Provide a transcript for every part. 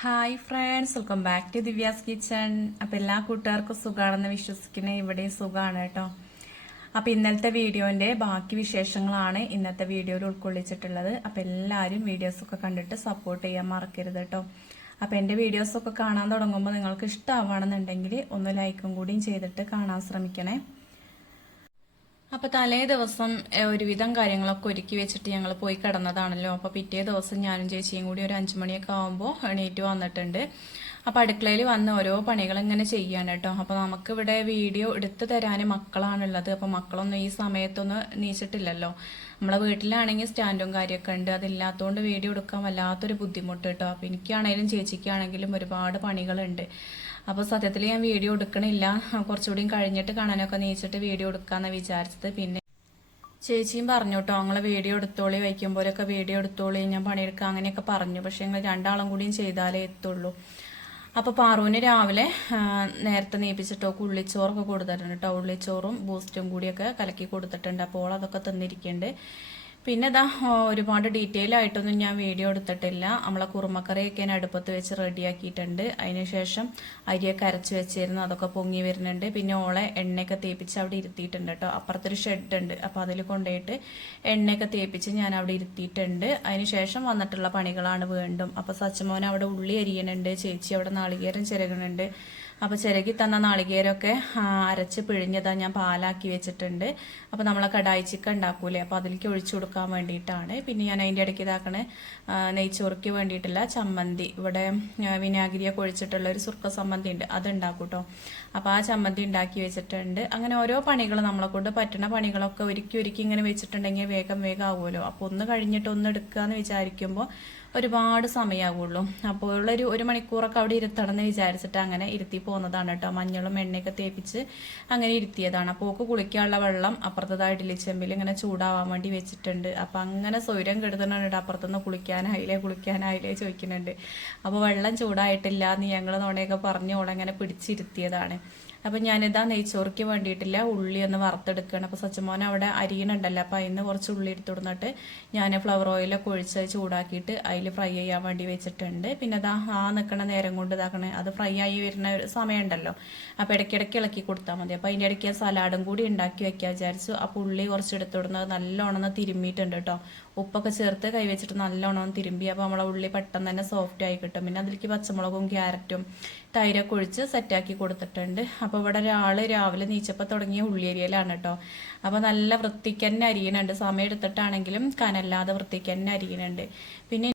Hi friends welcome back to Divya's kitchen അപ്പം എല്ലാ കൂട്ടുകാർക്കും സുഖമാണെന്ന് വിശ്വസിക്കുന്നത് ഇവിടെയും സുഖമാണ് കേട്ടോ. അപ്പം ഇന്നലത്തെ വീഡിയോന്റെ ബാക്കി വിശേഷങ്ങളാണ് ഇന്നത്തെ വീഡിയോയിൽ ഉൾക്കൊള്ളിച്ചിട്ടുള്ളത്. അപ്പം എല്ലാവരും വീഡിയോസൊക്കെ കണ്ടിട്ട് സപ്പോർട്ട് ചെയ്യാൻ മറക്കരുത് കേട്ടോ. അപ്പം എന്റെ വീഡിയോസൊക്കെ കാണാൻ തുടങ്ങുമ്പോൾ നിങ്ങൾക്ക് ഇഷ്ടമാവുകയാണെന്നുണ്ടെങ്കിൽ ഒന്ന് ലൈക്കും കൂടിയും ചെയ്തിട്ട് കാണാൻ ശ്രമിക്കണേ. അപ്പൊ തലേ ദിവസം ഒരുവിധം കാര്യങ്ങളൊക്കെ ഒരുക്കി വെച്ചിട്ട് ഞങ്ങൾ പോയി കിടന്നതാണല്ലോ. അപ്പൊ പിറ്റേ ദിവസം ഞാനും ചേച്ചിയും കൂടി ഒരു അഞ്ചു മണിയൊക്കെ ആകുമ്പോൾ എണീറ്റ് വന്നിട്ടുണ്ട്. അപ്പൊ അടുക്കളയിൽ വന്ന് ഓരോ പണികൾ ഇങ്ങനെ ചെയ്യാണ് കേട്ടോ. അപ്പൊ നമുക്ക് ഇവിടെ വീഡിയോ എടുത്തു തരാൻ മക്കളാണുള്ളത്. അപ്പൊ മക്കളൊന്നും ഈ സമയത്തൊന്നും നീച്ചിട്ടില്ലല്ലോ. നമ്മളെ വീട്ടിലാണെങ്കിൽ സ്റ്റാൻഡും കാര്യമൊക്കെ ഉണ്ട്. അതില്ലാത്തതുകൊണ്ട് വീഡിയോ എടുക്കാൻ വല്ലാത്തൊരു ബുദ്ധിമുട്ട് കേട്ടോ. അപ്പൊ എനിക്കാണെങ്കിലും ചേച്ചിക്കാണെങ്കിലും ഒരുപാട് പണികളുണ്ട്. അപ്പോൾ സത്യത്തിൽ ഞാൻ വീഡിയോ എടുക്കണില്ല. കുറച്ചുകൂടി കഴിഞ്ഞിട്ട് കാണാനൊക്കെ നീച്ചിട്ട് വീഡിയോ എടുക്കാന്ന് വിചാരിച്ചത്. പിന്നെ ചേച്ചിയും പറഞ്ഞു കേട്ടോ അങ്ങൾ വീഡിയോ എടുത്തോളി വയ്ക്കുമ്പോഴൊക്കെ വീഡിയോ എടുത്തോളി ഞാൻ പണിയെടുക്കാം അങ്ങനെയൊക്കെ പറഞ്ഞു. പക്ഷെ ഞങ്ങൾ രണ്ടാളും കൂടിയും ചെയ്താലേ എത്തുള്ളൂ. അപ്പോൾ പാറുവിന് രാവിലെ നേരത്തെ നീപ്പിച്ചിട്ടോ ഉള്ളിച്ചോറൊക്കെ കൊടുത്തിട്ടുണ്ട് കേട്ടോ ഉള്ളിച്ചോറും ബൂസ്റ്റും കൂടിയൊക്കെ കലക്കി കൊടുത്തിട്ടുണ്ട്. അപ്പോൾ അതൊക്കെ തന്നിരിക്കുന്നുണ്ട് പിന്നെ ഇതാ ഒരുപാട് ഡീറ്റെയിൽ ആയിട്ടൊന്നും ഞാൻ വീഡിയോ എടുത്തിട്ടില്ല. നമ്മളെ കുറുമക്കറിയൊക്കെ ഞാൻ അടുപ്പത്ത് വെച്ച് റെഡിയാക്കിയിട്ടുണ്ട് അതിനുശേഷം അരിയൊക്കെ അരച്ച് വെച്ചിരുന്നു. അതൊക്കെ പൊങ്ങി വരുന്നുണ്ട്. പിന്നെ ഓളെ എണ്ണയൊക്കെ തേപ്പിച്ച് അവിടെ ഇരുത്തിയിട്ടുണ്ട് കേട്ടോ. അപ്പുറത്തൊരു ഷെഡ് ഉണ്ട്. അപ്പോൾ അതിൽ കൊണ്ടുപോയിട്ട് എണ്ണയൊക്കെ തേപ്പിച്ച് ഞാൻ അവിടെ ഇരുത്തിയിട്ടുണ്ട്. അതിനുശേഷം വന്നിട്ടുള്ള പണികളാണ് വീണ്ടും. അപ്പോൾ സച്ചമോൻ അവിടെ ഉള്ളി അരിയണുണ്ട്. ചേച്ചി അവിടെ നാളികേരം ചിരകണുണ്ട്. അപ്പോൾ ചിരകി തന്ന നാളികേരമൊക്കെ അരച്ച് പിഴിഞ്ഞതാ ഞാൻ പാലാക്കി വെച്ചിട്ടുണ്ട്. അപ്പോൾ നമ്മളെ കടായി ചിക്കൻ ഉണ്ടാക്കൂലേ അപ്പോൾ അതിലേക്ക് ഒഴിച്ചു കൊടുക്കാൻ വേണ്ടിയിട്ടാണ്. പിന്നെ ഞാൻ അതിന്റെ ഇടയ്ക്ക് ഇതാക്കണ നെയ്ച്ചോറയ്ക്ക് വേണ്ടിയിട്ടുള്ള ചമ്മന്തി. ഇവിടെ വിനാഗിരിയൊക്കെ ഒഴിച്ചിട്ടുള്ള ഒരു സുർക്ക ചമ്മന്തി ഉണ്ട് അത് ഉണ്ടാക്കും കേട്ടോ അപ്പോൾ ആ ചമ്മന്തി ഉണ്ടാക്കി വെച്ചിട്ടുണ്ട്. അങ്ങനെ ഓരോ പണികൾ നമ്മളെ കൊണ്ട് പറ്റുന്ന പണികളൊക്കെ ഒരുക്കി ഒരുക്കി ഇങ്ങനെ വെച്ചിട്ടുണ്ടെങ്കിൽ വേഗം വേഗം ആവുമല്ലോ. അപ്പോൾ ഒന്ന് കഴിഞ്ഞിട്ട് ഒന്ന് എടുക്കുക എന്ന് വിചാരിക്കുമ്പോൾ ഒരുപാട് സമയമാകുള്ളൂ അപ്പോൾ ഉള്ളൊരു ഒരു മണിക്കൂറൊക്കെ അവിടെ ഇരുത്തണം എന്ന് വിചാരിച്ചിട്ട് അങ്ങനെ ഇരുത്തി പോകുന്നതാണ് കേട്ടോ. മഞ്ഞളും എണ്ണയൊക്കെ തേപ്പിച്ച് അങ്ങനെ ഇരുത്തിയതാണ്. അപ്പോൾ ഓക്ക് കുളിക്കാനുള്ള വെള്ളം അപ്പുറത്തതാ ചെമ്പിൽ ഇങ്ങനെ ചൂടാവാൻ വേണ്ടി വെച്ചിട്ടുണ്ട്. അപ്പോൾ അങ്ങനെ സ്വൈരം കെടുത്തുന്നുണ്ട് അപ്പുറത്തുനിന്ന് കുളിക്കാനായില്ലേ കുളിക്കാനായില്ലേ ചോദിക്കുന്നുണ്ട്. അപ്പോൾ വെള്ളം ചൂടായിട്ടില്ല എന്ന് ഞങ്ങൾ നോണയൊക്കെ പറഞ്ഞ് ഓളങ്ങനെ പിടിച്ചിരുത്തിയതാണ്. അപ്പം ഞാനിതാ നെയ്ച്ചോറിക്ക് വേണ്ടിയിട്ടില്ല ഉള്ളി ഒന്ന് വറുത്തെടുക്കുകയാണ് അപ്പോൾ സച്ചമോൻ അവിടെ അരിയണുണ്ടല്ലോ അപ്പോൾ അതിന് കുറച്ച് ഉള്ളി എടുത്തു കൊടുത്തിട്ട് ഞാൻ ഫ്ലവർ ഓയിലൊക്കെ ഒഴിച്ച് ചൂടാക്കിയിട്ട് അതിൽ ഫ്രൈ ചെയ്യാൻ വേണ്ടി വെച്ചിട്ടുണ്ട്. പിന്നെ അതാ ആ നിൽക്കണ നേരം കൊണ്ട് ഇതാക്കണേ അത് ഫ്രൈ ആയി വരുന്ന ഒരു സമയമുണ്ടല്ലോ. അപ്പോൾ ഇടയ്ക്കിടയ്ക്ക് ഇളക്കി കൊടുത്താൽ മതി. അപ്പോൾ അതിന്റെ ഇടയ്ക്ക് സലാഡും കൂടി ഉണ്ടാക്കി വെക്കാൻ വിചാരിച്ചു. അപ്പോൾ ഉള്ളി കുറച്ച് എടുത്തിടുന്നത് നല്ലോണം ഒന്ന് തിരുമ്മിയിട്ടുണ്ട് കേട്ടോ. ഉപ്പൊക്കെ ചേർത്ത് കൈവച്ചിട്ട് നല്ലോണം തിരുമ്പി അപ്പോൾ നമ്മളെ ഉള്ളി പെട്ടെന്ന് തന്നെ സോഫ്റ്റ് ആയി കിട്ടും. പിന്നെ അതിലേക്ക് പച്ചമുളകും ക്യാരറ്റും തൈരൊക്കെ ഒഴിച്ച് സെറ്റാക്കി കൊടുത്തിട്ടുണ്ട്. അപ്പോൾ ഇവിടെ ഒരാൾ രാവിലെ നീച്ചപ്പോൾ തുടങ്ങിയ ഉള്ളിയരിയലാണ് കേട്ടോ. അപ്പോൾ നല്ല വൃത്തിക്ക് തന്നെ അരിയണുണ്ട്. സമയം എടുത്തിട്ടാണെങ്കിലും കനല്ലാതെ വൃത്തിക്ക് തന്നെ അരിയണുണ്ട്. പിന്നെ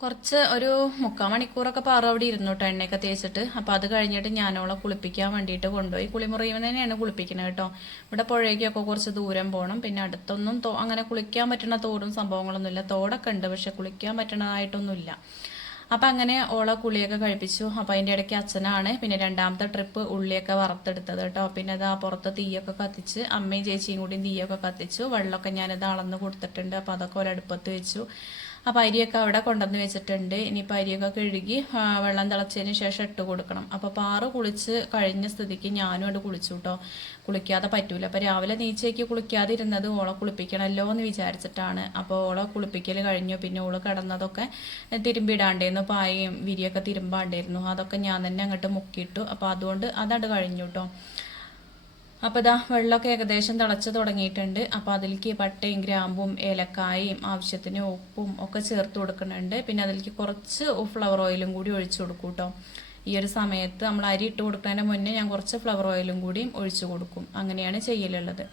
കുറച്ച് ഒരു മുക്കാൽ മണിക്കൂറൊക്കെ പാറ അവിടെ ഇരുന്നു എണ്ണയൊക്കെ തേച്ചിട്ട്. അപ്പോൾ അത് കഴിഞ്ഞിട്ട് ഞാനോളെ കുളിപ്പിക്കാൻ വേണ്ടിയിട്ട് കൊണ്ടുപോയി. കുളിമുറിയിൽ തന്നെയാണ് കുളിപ്പിക്കുന്നത് കേട്ടോ. ഇവിടെ പുഴയ്ക്കൊക്കെ കുറച്ച് ദൂരം പോകണം പിന്നെ അടുത്തൊന്നും അങ്ങനെ കുളിക്കാൻ പറ്റുന്ന തോടും സംഭവങ്ങളൊന്നുമില്ല. തോടൊക്കെ ഉണ്ട് പക്ഷെ കുളിക്കാൻ പറ്റണതായിട്ടൊന്നുമില്ല. അപ്പം അങ്ങനെ ഓളെ കുളിയൊക്കെ കഴിപ്പിച്ചു. അപ്പം അതിന്റെ ഇടയ്ക്ക് അച്ഛനാണ് പിന്നെ രണ്ടാമത്തെ ട്രിപ്പ് ഉള്ളിയൊക്കെ വറുത്തെടുത്തത് കേട്ടോ. പിന്നെ അത് ആ പുറത്ത് തീയൊക്കെ കത്തിച്ച് അമ്മയും ചേച്ചിയും കൂടി തീയൊക്കെ കത്തിച്ചു. വെള്ളമൊക്കെ ഞാനത് അളന്ന് കൊടുത്തിട്ടുണ്ട്. അപ്പം അതൊക്കെ ഒരടുപ്പത്ത് വെച്ചു. അപ്പം അരിയൊക്കെ അവിടെ കൊണ്ടുവന്ന് വെച്ചിട്ടുണ്ട്. ഇനിയിപ്പോൾ അരിയൊക്കെ കഴുകി വെള്ളം തിളച്ചതിന് ശേഷം ഇട്ട് കൊടുക്കണം. അപ്പോൾ പാറ് കുളിച്ച് കഴിഞ്ഞ സ്ഥിതിക്ക് ഞാനും അവിടെ കുളിച്ചു കേട്ടോ കുളിക്കാതെ പറ്റൂല. അപ്പോൾ രാവിലെ നീച്ചയ്ക്ക് കുളിക്കാതെ ഇരുന്നത് ഓളെ കുളിപ്പിക്കണമല്ലോ എന്ന് വിചാരിച്ചിട്ടാണ്. അപ്പോൾ ഓളെ കുളിപ്പിക്കൽ കഴിഞ്ഞു. പിന്നെ ഓൾ കിടന്നതൊക്കെ തിരുമ്പിടാണ്ടായിരുന്നു പായയും വിരിയൊക്കെ തിരുമ്പാണ്ടായിരുന്നു അതൊക്കെ ഞാൻ തന്നെ അങ്ങോട്ട് മുക്കിയിട്ടു. അപ്പോൾ അതുകൊണ്ട് അതങ്ങോട്ട് കഴിഞ്ഞു കേട്ടോ അപ്പോൾ ഇതാ വെള്ളമൊക്കെ ഏകദേശം തിളച്ച് തുടങ്ങിയിട്ടുണ്ട്. അപ്പോൾ അതിലേക്ക് പട്ടയും ഗ്രാമ്പും ഏലക്കായും ആവശ്യത്തിന് ഉപ്പും ഒക്കെ ചേർത്ത് കൊടുക്കുന്നുണ്ട്. പിന്നെ അതിലേക്ക് കുറച്ച് ഫ്ലവർ ഓയിലും കൂടി ഒഴിച്ചു കൊടുക്കും കേട്ടോ ഈ ഒരു സമയത്ത് നമ്മൾ അരി ഇട്ട് കൊടുക്കുന്നതിന് മുന്നേ ഞാൻ കുറച്ച് ഫ്ലവർ ഓയിലും കൂടിയും ഒഴിച്ചു കൊടുക്കും. അങ്ങനെയാണ് ചെയ്യലുള്ളത്.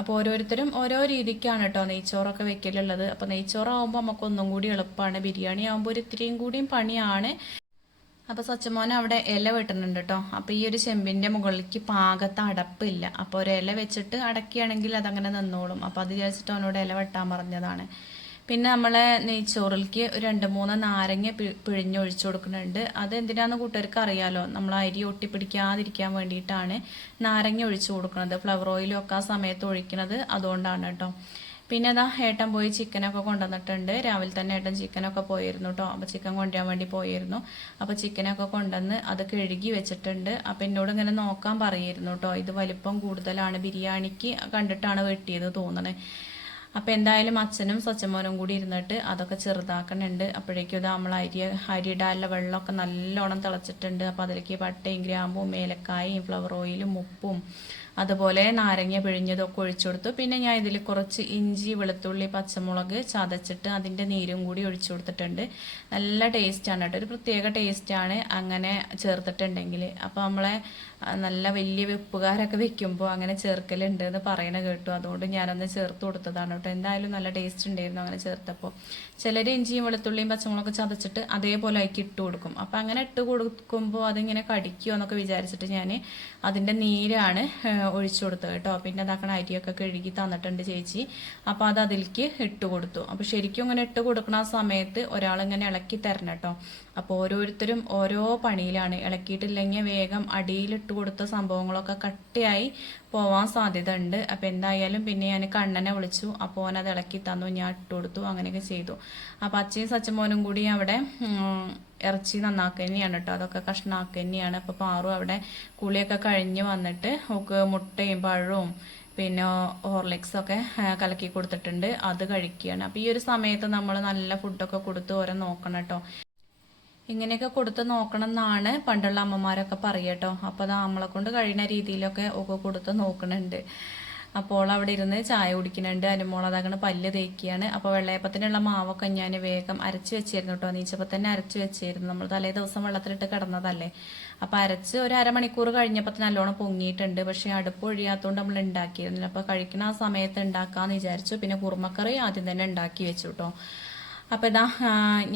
അപ്പോൾ ഓരോരുത്തരും ഓരോ രീതിക്കാണ് കേട്ടോ നെയ്ച്ചോറൊക്കെ വെക്കലുള്ളത്. അപ്പോൾ നെയ്ച്ചോറാവുമ്പോൾ നമുക്കൊന്നും കൂടി എളുപ്പമാണ് ബിരിയാണി ആകുമ്പോൾ ഒരു ഇത്തിരിയും കൂടിയും പണിയാണ്. അപ്പോൾ സച്ചമോൻ അവിടെ ഇല വെട്ടുന്നുണ്ട് കേട്ടോ. അപ്പോൾ ഈ ഒരു ചെമ്പിന്റെ മുകളിലേക്ക് പാകത്ത് അടപ്പില്ല. അപ്പോൾ ഒരു ഇല വെച്ചിട്ട് അടക്കുകയാണെങ്കിൽ അതങ്ങനെ നിന്നോളും. അപ്പോൾ അത് വിചാരിച്ചിട്ട് അവനോട് ഇല വെട്ടാൻ പറഞ്ഞതാണ്. പിന്നെ നമ്മളെ നെയ്ച്ചോറിലേക്ക് രണ്ട് മൂന്ന് നാരങ്ങ പിഴിഞ്ഞൊഴിച്ചു കൊടുക്കുന്നുണ്ട്. അത് എന്തിനാന്ന് കൂട്ടുകാർക്ക് അറിയാലോ. നമ്മൾ അരി ഒട്ടിപ്പിടിക്കാതിരിക്കാൻ വേണ്ടിയിട്ടാണ് നാരങ്ങ ഒഴിച്ചു കൊടുക്കുന്നത്. ഫ്ലവർ ഓയിലും ഒക്കെ ആ സമയത്ത് ഒഴിക്കുന്നത് അതുകൊണ്ടാണ് കേട്ടോ. പിന്നെ അതാ ഏട്ടൻ പോയി ചിക്കനൊക്കെ കൊണ്ടുവന്നിട്ടുണ്ട്. രാവിലെ തന്നെ ഏട്ടൻ ചിക്കനൊക്കെ പോയിരുന്നു കേട്ടോ അപ്പോൾ ചിക്കൻ കൊണ്ടുവരാൻ വേണ്ടി പോയിരുന്നു. അപ്പോൾ ചിക്കനൊക്കെ കൊണ്ടുവന്ന് അത് കഴുകി വെച്ചിട്ടുണ്ട്. അപ്പോൾ എന്നോട് ഇങ്ങനെ നോക്കാൻ പറയായിരുന്നു കേട്ടോ ഇത് വലിപ്പം കൂടുതലാണ്. ബിരിയാണിക്ക് കണ്ടിട്ടാണ് വെട്ടിയത് തോന്നണേ. അപ്പോൾ എന്തായാലും അച്ഛനും സ്വച്ഛമോനും കൂടി ഇരുന്നിട്ട് അതൊക്കെ ചെറുതാക്കണുണ്ട്. അപ്പോഴേക്കും ഇത് നമ്മൾ അരി അരിയിടാനുള്ള വെള്ളമൊക്കെ നല്ലോണം തിളച്ചിട്ടുണ്ട്. അപ്പോൾ അതിലേക്ക് പട്ടയും ഗ്രാമ്പും ഏലക്കായും ഫ്ലവർ ഓയിലും ഉപ്പും അതുപോലെ നാരങ്ങ പിഴിഞ്ഞതൊക്കെ ഒഴിച്ചു കൊടുത്തു. പിന്നെ ഞാൻ ഇതിൽ കുറച്ച് ഇഞ്ചി വെളുത്തുള്ളി പച്ചമുളക് ചതച്ചിട്ട് അതിന്റെ നീരും കൂടി ഒഴിച്ചു കൊടുത്തിട്ടുണ്ട്. നല്ല ടേസ്റ്റാണ് കേട്ടോ. ഒരു പ്രത്യേക ടേസ്റ്റാണ് അങ്ങനെ ചേർത്തിട്ടുണ്ടെങ്കിൽ. അപ്പോൾ നമ്മളെ നല്ല വലിയ വെപ്പുകാരൊക്കെ വെക്കുമ്പോൾ അങ്ങനെ ചേർക്കലുണ്ട് എന്ന് പറയണ കേട്ടു. അതുകൊണ്ട് ഞാനൊന്ന് ചേർത്ത് കൊടുത്തതാണ് കേട്ടോ. എന്തായാലും നല്ല ടേസ്റ്റ് ഉണ്ടായിരുന്നു അങ്ങനെ ചേർത്തപ്പോൾ ചിലർ ഇഞ്ചിയും വെളുത്തുള്ളിയും പച്ചമുളകൊക്കെ ചതച്ചിട്ട് അതേപോലെ ആക്കി ഇട്ട് കൊടുക്കും. അപ്പം അങ്ങനെ ഇട്ട് കൊടുക്കുമ്പോൾ അതിങ്ങനെ കടിക്കുമോ എന്നൊക്കെ വിചാരിച്ചിട്ട് ഞാൻ അതിന്റെ നീരാണ് ഒഴിച്ചു കൊടുത്തത് കേട്ടോ. പിന്നെ അതാക്കണ അരിയൊക്കെ കഴുകി തന്നിട്ടുണ്ട് ചേച്ചി. അപ്പോൾ അത് അതിലേക്ക് ഇട്ട് കൊടുത്തു. അപ്പോൾ ശരിക്കും ഇങ്ങനെ ഇട്ട് കൊടുക്കുന്ന ആ സമയത്ത് ഒരാളിങ്ങനെ ഇളക്കി തരണം കേട്ടോ. അപ്പോൾ ഓരോരുത്തരും ഓരോ പണിയിലാണ്. ഇളക്കിയിട്ടില്ലെങ്കിൽ വേഗം അടിയിലിട്ട് കൊടുത്ത സംഭവങ്ങളൊക്കെ കട്ടിയായി പോവാൻ സാധ്യത ഉണ്ട് അപ്പോൾ എന്തായാലും പിന്നെ ഞാൻ കണ്ണനെ വിളിച്ചു. അപ്പോൾ ഓൻ അത് ഇളക്കി തന്നു. ഞാൻ ഇട്ട് കൊടുത്തു. അങ്ങനെയൊക്കെ ചെയ്തു. അപ്പോൾ അച്ഛയും സച്ചമോനും കൂടി അവിടെ ഇറച്ചി നന്നാക്കുക തന്നെയാണ് കേട്ടോ. അതൊക്കെ കഷ്ണാക്കുക തന്നെയാണ്. അപ്പോൾ പാറു അവിടെ കുളിയൊക്കെ കഴിഞ്ഞ് വന്നിട്ട് ഒക്കെ മുട്ടയും പഴവും പിന്നെ ഹോർലിക്സ് ഒക്കെ കലക്കി കൊടുത്തിട്ടുണ്ട്. അത് കഴിക്കുകയാണ്. അപ്പോൾ ഈ ഒരു സമയത്ത് നമ്മൾ നല്ല ഫുഡൊക്കെ കൊടുത്ത് ഓരോ നോക്കണം കേട്ടോ. ഇങ്ങനെയൊക്കെ കൊടുത്ത് നോക്കണം എന്നാണ് പണ്ടുള്ള അമ്മമാരൊക്കെ പറയട്ടോ. അപ്പോൾ അത് നമ്മളെ കൊണ്ട് കഴിയുന്ന രീതിയിലൊക്കെ ഒക്കെ കൊടുത്ത് നോക്കണുണ്ട്. അപ്പോൾ അവിടെ ഇരുന്ന് ചായ കുടിക്കുന്നുണ്ട് അനുമോൾ അതങ്ങനെ പല്ല് തേക്കിയാണ് അപ്പോൾ വെള്ളയപ്പത്തിനുള്ള മാവൊക്കെ ഞാൻ വേഗം അരച്ച് വെച്ചിരുന്നു കേട്ടോ. നീച്ചപ്പോൾ തന്നെ അരച്ച് വെച്ചിരുന്നു. നമ്മൾ തലേ ദിവസം വെള്ളത്തിലിട്ട് കിടന്നതല്ലേ. അപ്പോൾ അരച്ച് ഒരു അരമണിക്കൂർ കഴിഞ്ഞപ്പോൾ നല്ലോണം പൊങ്ങിയിട്ടുണ്ട്. പക്ഷേ അടുപ്പ് ഒഴിയാത്തതുകൊണ്ട് നമ്മൾ ഉണ്ടാക്കിയിരുന്നില്ല അപ്പോൾ കഴിക്കുന്ന ആ സമയത്ത് ഉണ്ടാക്കാമെന്ന് വിചാരിച്ചു. പിന്നെ കുറുമക്കറി ആദ്യം തന്നെ ഉണ്ടാക്കി വെച്ചു കേട്ടോ. അപ്പോൾ ഇതാ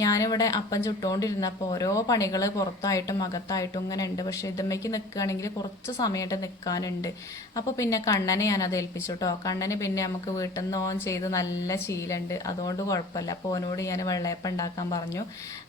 ഞാനിവിടെ അപ്പം ചുട്ടുകൊണ്ടിരുന്നപ്പോൾ ഓരോ പണികൾ പുറത്തായിട്ടും അകത്തായിട്ടും ഇങ്ങനെ ഉണ്ട്. പക്ഷേ ഇതുമ്മയ്ക്ക് നിൽക്കുകയാണെങ്കിൽ കുറച്ച് സമയമായിട്ട് നിൽക്കാനുണ്ട് അപ്പോൾ പിന്നെ കണ്ണനെ ഞാനത് ഏൽപ്പിച്ചു കേട്ടോ കണ്ണന് പിന്നെ നമുക്ക് വീട്ടിൽ നിന്ന് ഓൺ ചെയ്ത് നല്ല ശീലമുണ്ട്. അതുകൊണ്ട് കുഴപ്പമില്ല. അപ്പോൾ ഓനോട് ഞാൻ വെള്ളയപ്പം ഉണ്ടാക്കാൻ പറഞ്ഞു.